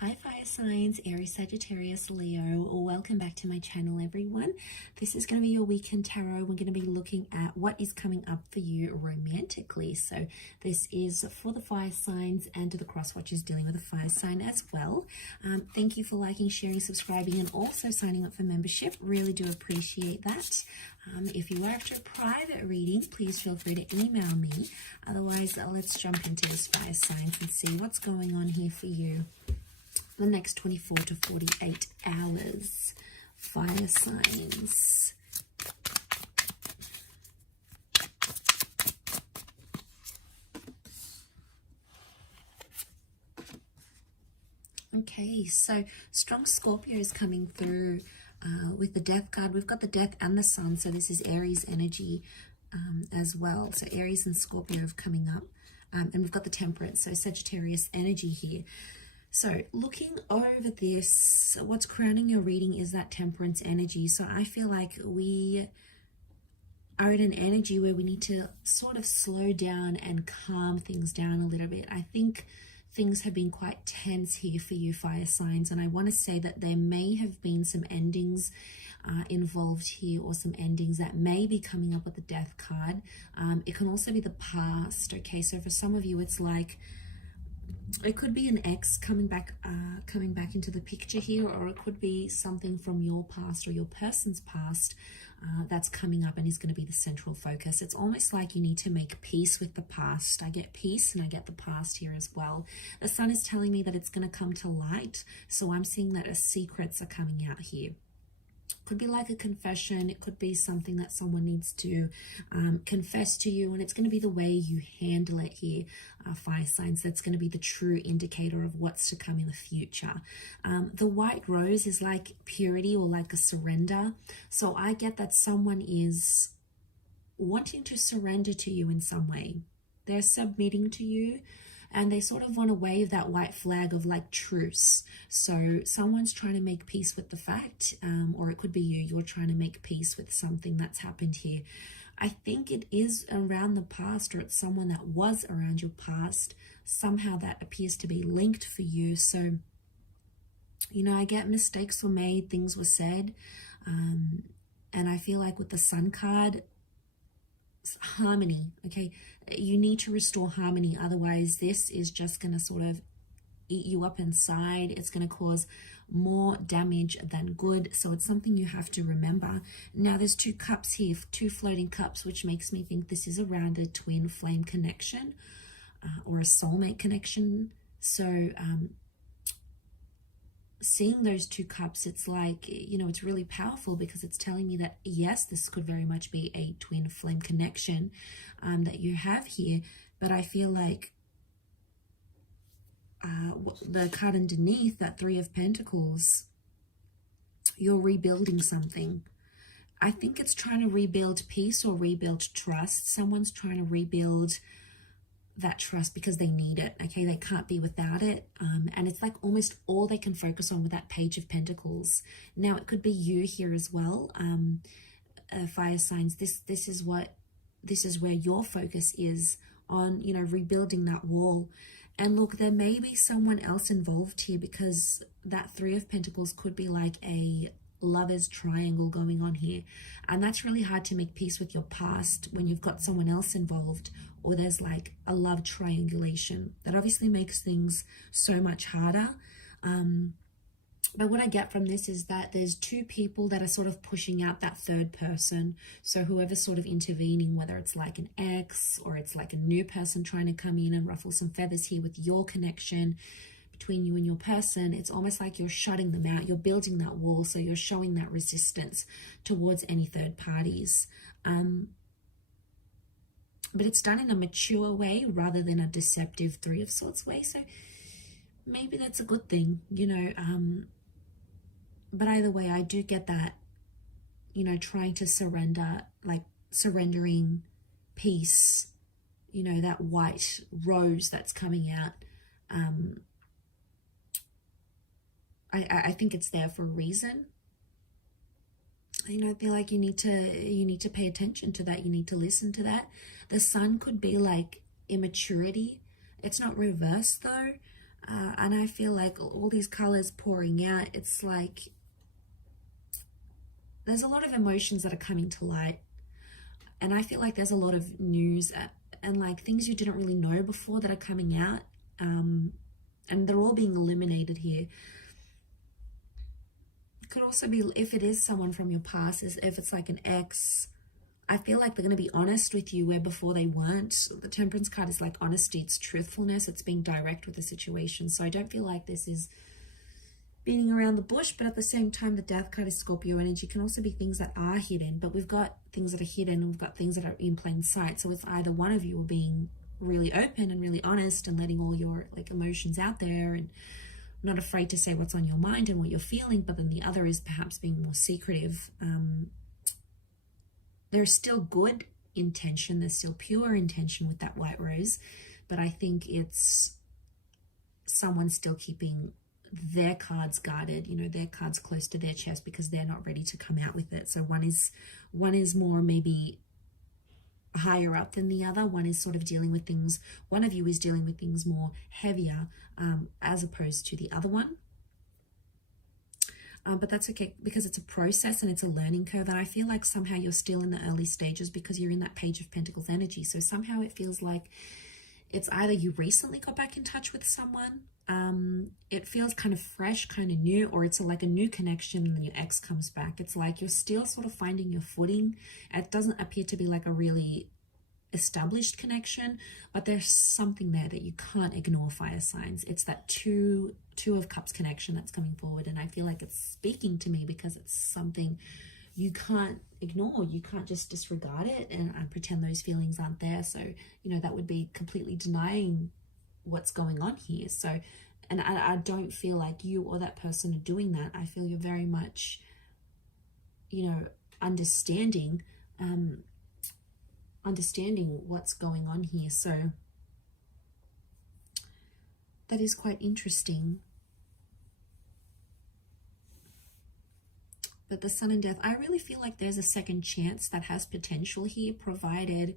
Hi fire signs, Aries, Sagittarius, Leo. Welcome back to my channel, everyone. This is going to be your weekend tarot. We're going to be looking at what is coming up for you romantically. So this is for the fire signs and to the cross watchers dealing with a fire sign as well. Thank you for liking, sharing, subscribing, and also signing up for membership. Really do appreciate that. If you are after a private reading, please feel free to email me. Otherwise, let's jump into this fire signs and see what's going on here for you the next 24 to 48 hours. Fire signs. Okay, so strong Scorpio is coming through with the death card. We've got the death and the sun, so this is Aries energy as well. So Aries and Scorpio are coming up. And we've got the temperance, so Sagittarius energy here. So looking over this, what's crowning your reading is that temperance energy. So I feel like we are in an energy where we need to sort of slow down and calm things down a little bit. I think things have been quite tense here for you fire signs, and I want to say that there may have been some endings involved here, or some endings that may be coming up with the death card. It can also be the past. Okay, so for some of you it's like it could be an ex coming back into the picture here, or it could be something from your past or your person's past that's coming up and is going to be the central focus. It's almost like you need to make peace with the past. I get peace and I get the past here as well. The sun is telling me that it's going to come to light, so I'm seeing that secrets are coming out here. Could be like a confession. It could be something that someone needs to confess to you, and it's going to be the way you handle it here, fire signs. That's going to be the true indicator of what's to come in the future. The white rose is like purity or like a surrender. So I get that someone is wanting to surrender to you in some way. They're submitting to you, and they sort of want to wave that white flag of like truce. So someone's trying to make peace with the fact, or it could be you're trying to make peace with something that's happened here. I think it is around the past, or it's someone that was around your past. Somehow that appears to be linked for you. So, you know, I get mistakes were made, things were said. And I feel like with the sun card, harmony, okay, you need to restore harmony, otherwise this is just going to sort of eat you up inside. It's going to cause more damage than good, so it's something you have to remember. Now there's two cups here, two floating cups, which makes me think this is around a twin flame connection or a soulmate connection. So seeing those two cups, it's like, you know, it's really powerful because it's telling me that yes, this could very much be a twin flame connection that you have here. But I feel like the card underneath, that Three of Pentacles, you're rebuilding something. I think it's trying to rebuild peace or rebuild trust. Someone's trying to rebuild that trust because they need it. Okay, they can't be without it, and it's like almost all they can focus on with that Page of Pentacles. Now it could be you here as well, fire signs. This is where your focus is on, you know, rebuilding that wall. And look, there may be someone else involved here, because that Three of Pentacles could be like a lover's triangle going on here, and that's really hard to make peace with your past when you've got someone else involved, or there's like a love triangulation. That obviously makes things so much harder. But what I get from this is that there's two people that are sort of pushing out that third person. So whoever's sort of intervening, whether it's like an ex or it's like a new person trying to come in and ruffle some feathers here with your connection between you and your person, it's almost like you're shutting them out. You're building that wall, so you're showing that resistance towards any third parties. But it's done in a mature way rather than a deceptive Three of Swords way. So maybe that's a good thing, you know. But either way, I do get that, you know, trying to surrender, like surrendering peace, you know, that white rose that's coming out. I think it's there for a reason. You know, I feel like you need to pay attention to that. You need to listen to that. The sun could be like immaturity. It's not reversed though. And I feel like all these colors pouring out, it's like there's a lot of emotions that are coming to light. And I feel like there's a lot of news and like things you didn't really know before that are coming out. And they're all being illuminated here. It could also be, if it is someone from your past, if it's like an ex, I feel like they're going to be honest with you where before they weren't. The Temperance card is like honesty, it's truthfulness, it's being direct with the situation. So I don't feel like this is beating around the bush, but at the same time, the Death card is Scorpio energy. Can also be things that are hidden, but we've got things that are hidden and we've got things that are in plain sight. So it's either one of you are being really open and really honest and letting all your like emotions out there and not afraid to say what's on your mind and what you're feeling, but then the other is perhaps being more secretive. There's still good intention, there's still pure intention with that white rose, but I think it's someone still keeping their cards guarded, you know, their cards close to their chest because they're not ready to come out with it. So one is more maybe higher up than the other. One is sort of dealing with things, one of you is dealing with things more heavier as opposed to the other one. But that's okay because it's a process and it's a learning curve. And I feel like somehow you're still in the early stages because you're in that Page of Pentacles energy. So somehow it feels like it's either you recently got back in touch with someone, it feels kind of fresh, kind of new, or it's like a new connection and then your ex comes back. It's like you're still sort of finding your footing. It doesn't appear to be like a really established connection, but there's something there that you can't ignore, fire signs. It's that two of cups connection that's coming forward, and I feel like it's speaking to me because it's something you can't ignore. You can't just disregard it and pretend those feelings aren't there. So, you know, that would be completely denying what's going on here. So, and I don't feel like you or that person are doing that. I feel you're very much, you know, understanding what's going on here. So that is quite interesting. But the Sun and Death, I really feel like there's a second chance that has potential here, provided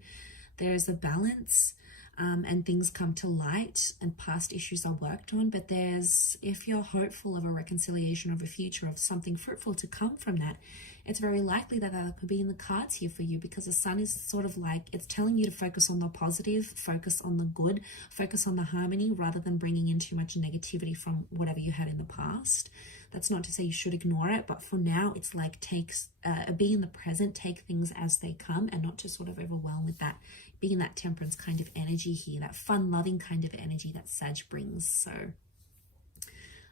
there's a balance and things come to light and past issues are worked on. But if you're hopeful of a reconciliation, of a future, of something fruitful to come from that, it's very likely that that could be in the cards here for you, because the Sun is sort of like, it's telling you to focus on the positive, focus on the good, focus on the harmony, rather than bringing in too much negativity from whatever you had in the past. That's not to say you should ignore it, but for now, it's like be in the present, take things as they come, and not to sort of overwhelm with that, being that Temperance kind of energy here, that fun, loving kind of energy that Sag brings. So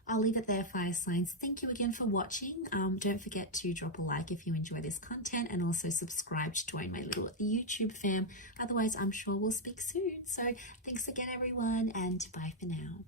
I'll leave it there, fire signs. Thank you again for watching. Don't forget to drop a like if you enjoy this content, and also subscribe to join my little YouTube fam. Otherwise, I'm sure we'll speak soon. So thanks again, everyone, and bye for now.